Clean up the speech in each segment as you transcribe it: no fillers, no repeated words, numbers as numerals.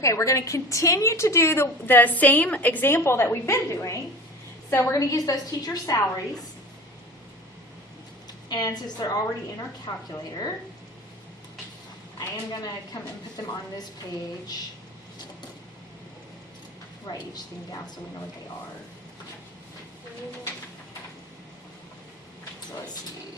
Okay, we're going to continue to do the same example that we've been doing. So we're going to use those teacher salaries. And since they're already in our calculator, I am going to come and put them on this page. Write each thing down so we know what they are. So let's see.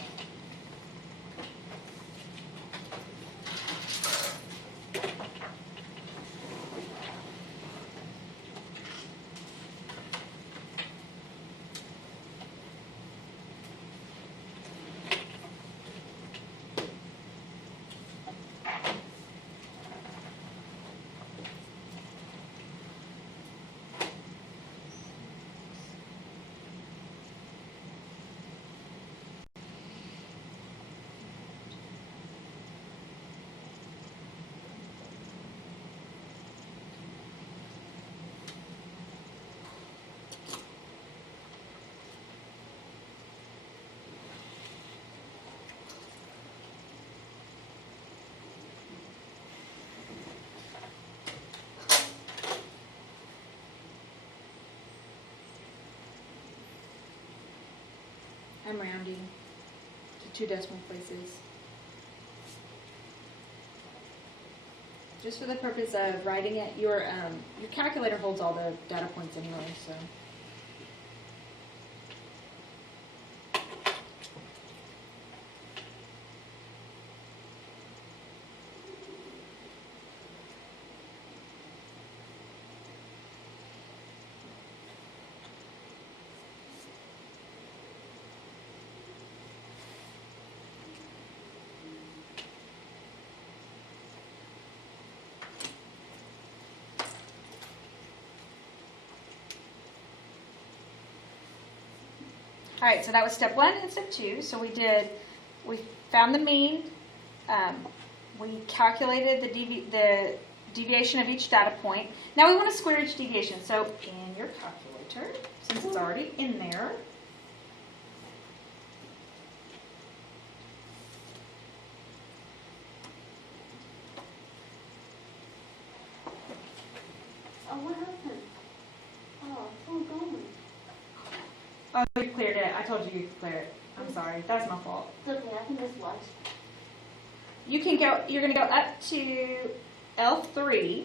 I'm rounding to 2 decimal places. Just for the purpose of writing it, your calculator holds all the data points anyway, so. All right, so that was step 1 and step 2. So we found the mean, we calculated the deviation of each data point. Now we want to square each deviation. So in your calculator, since it's already in there, what happened? Oh, it's all gone. oh, you cleared it. I told you could clear it. I'm sorry. That's my fault. It's okay, I can just watch. You're going to go up to L3,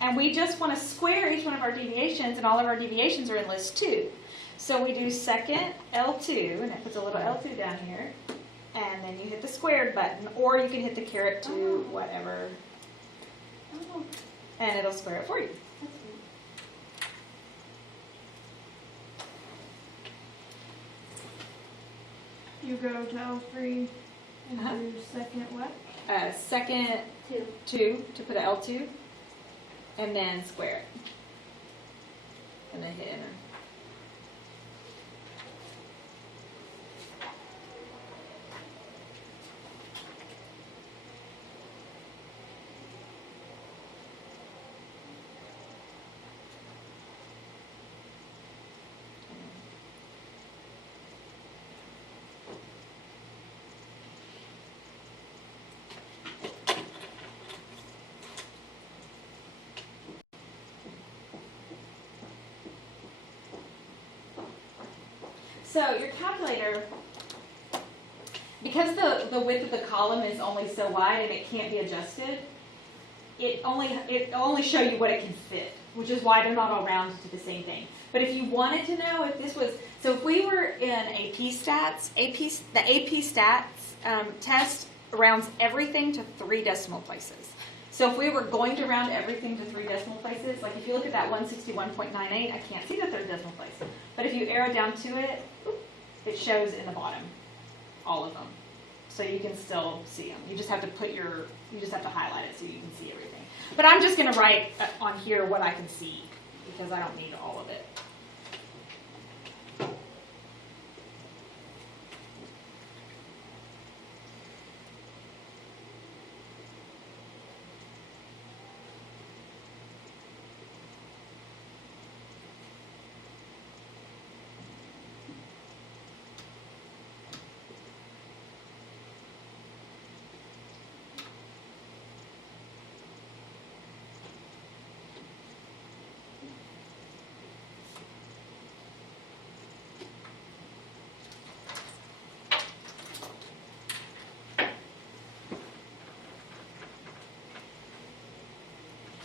and we just want to square each one of our deviations, and all of our deviations are in list 2. So we do second L2, and it puts a little L2 down here, and then you hit the squared button, or you can hit the caret to whatever, Oh, and it'll square it for you. that's neat. You go to L3 and do second what? Second 2 to put an L2, and then square it, and then hit enter. So your calculator, because the width of the column is only so wide and it can't be adjusted, it'll only show you what it can fit, which is why they're not all rounded to the same thing. But if you wanted to know if this was, so if we were in AP Stats, the AP Stats test rounds everything to 3 decimal places. So if we were going to round everything to 3 decimal places, like if you look at that 161.98, I can't see the 3rd decimal place. But if you arrow down to it, it shows in the bottom, all of them. So you can still see them. You just have to highlight it so you can see everything. But I'm just going to write on here what I can see because I don't need all of it.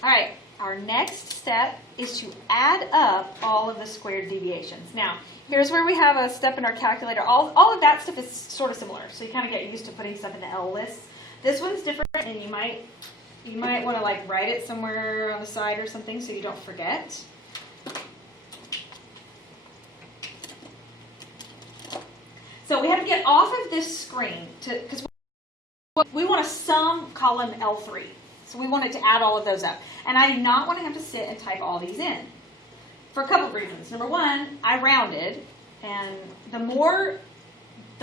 All right, our next step is to add up all of the squared deviations. Now, here's where we have a step in our calculator. All of that stuff is sort of similar, so you kind of get used to putting stuff into L lists. This one's different, and you might want to like write it somewhere on the side or something so you don't forget. So we have to get off of this screen because we want to sum column L3. So we want it to add all of those up. And I do not want to have to sit and type all these in for a couple of reasons. Number one, I rounded, and the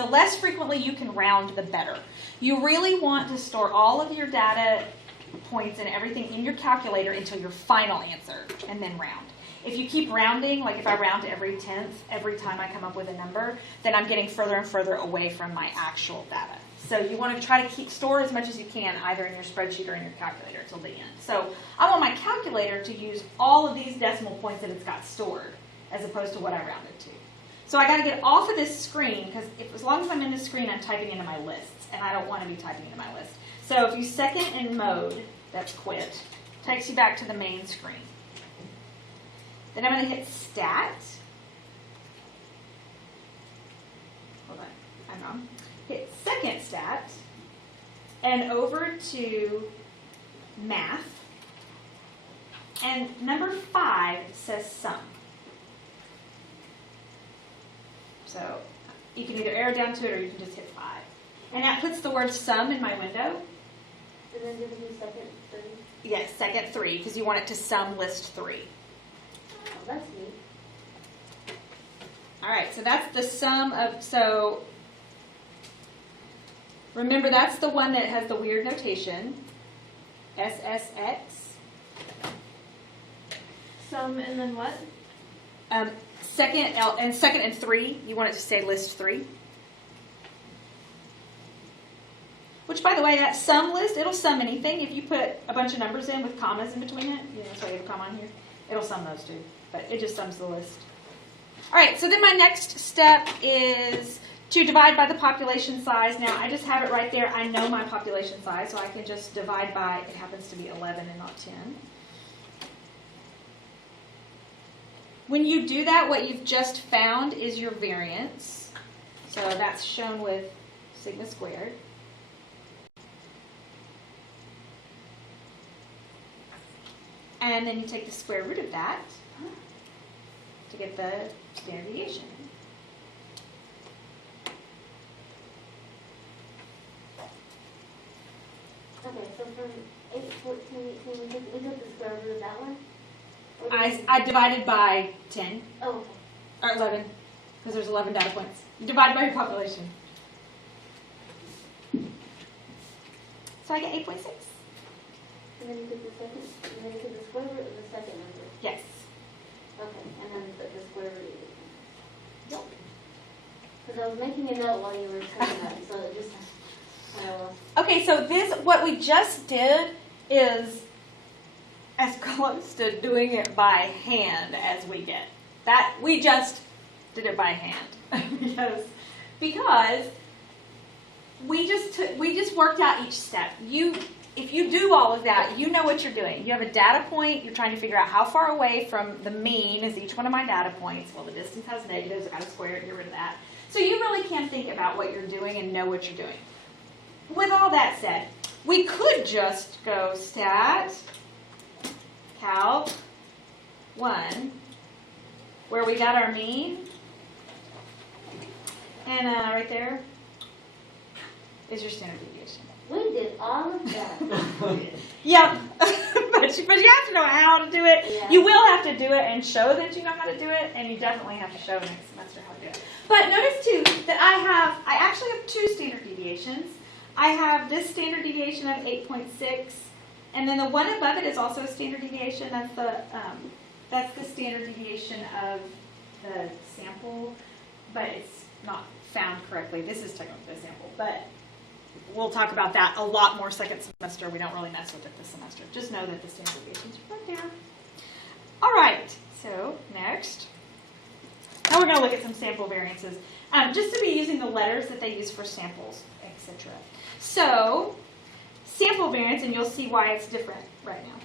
less frequently you can round, the better. You really want to store all of your data points and everything in your calculator until your final answer, and then round. If you keep rounding, like if I round to every 10th, every time I come up with a number, then I'm getting further and further away from my actual data. So you want to try to store as much as you can, either in your spreadsheet or in your calculator till the end. So I want my calculator to use all of these decimal points that it's got stored, as opposed to what I rounded to. So I got to get off of this screen, because as long as I'm in this screen, I'm typing into my lists, and I don't want to be typing into my list. So if you second in mode, that's quit, takes you back to the main screen. Then I'm going to hit Stat. Hold on, I'm wrong. Hit Second Stat, and over to Math. And number 5 says Sum. So you can either arrow down to it or you can just hit 5. And that puts the word Sum in my window. And then did it do second 3? Yes, second 3, because you want it to sum list 3. Oh, that's neat. All right, so that's the sum of, so remember that's the one that has the weird notation, SSX. Sum and then what? Second and 3, you want it to say list 3. Which, by the way, that sum list, it'll sum anything. If you put a bunch of numbers in with commas in between it, that's why you have a comma on here, it'll sum those too. But it just sums the list. All right, so then my next step is to divide by the population size. Now, I just have it right there. I know my population size, so I can just divide by, it happens to be 11 and not 10. When you do that, what you've just found is your variance. So that's shown with sigma squared. And then you take the square root of that to get the standard deviation. Okay, so from 8, 14, 18, we took the square root of that one? I divided by 10, Oh, okay. or 11, because there's 11 data points. You divide by your population. So I get 8.6. And then you took the second, and then you took the square root of the second number. Yes. Okay, and then the square root. Yep. Because I was making a note while you were saying that, so it just kind of lost. Okay, so what we just did is as close to doing it by hand as we get. That we just did it by hand because we just worked out each step. If you do all of that, you know what you're doing. You have a data point. You're trying to figure out how far away from the mean is each one of my data points. Well, the distance has negatives. I've got to square it and get rid of that. So you really can think about what you're doing and know what you're doing. With all that said, we could just go stat calc 1, where we got our mean, and right there is your standard deviation. We did all of that. Yep, but you have to know how to do it. Yeah. You will have to do it and show that you know how to do it, and you definitely have to show next semester how to do it. But notice too that I actually have 2 standard deviations. I have this standard deviation of 8.6, and then the one above it is also a standard deviation. That's the standard deviation of the sample, but it's not found correctly. This is technically the sample, but we'll talk about that a lot more second semester. We don't really mess with it this semester. Just know that the standard deviations are right there. All right, so next. Now we're going to look at some sample variances, just to be using the letters that they use for samples, etc. So, sample variance, and you'll see why it's different right now.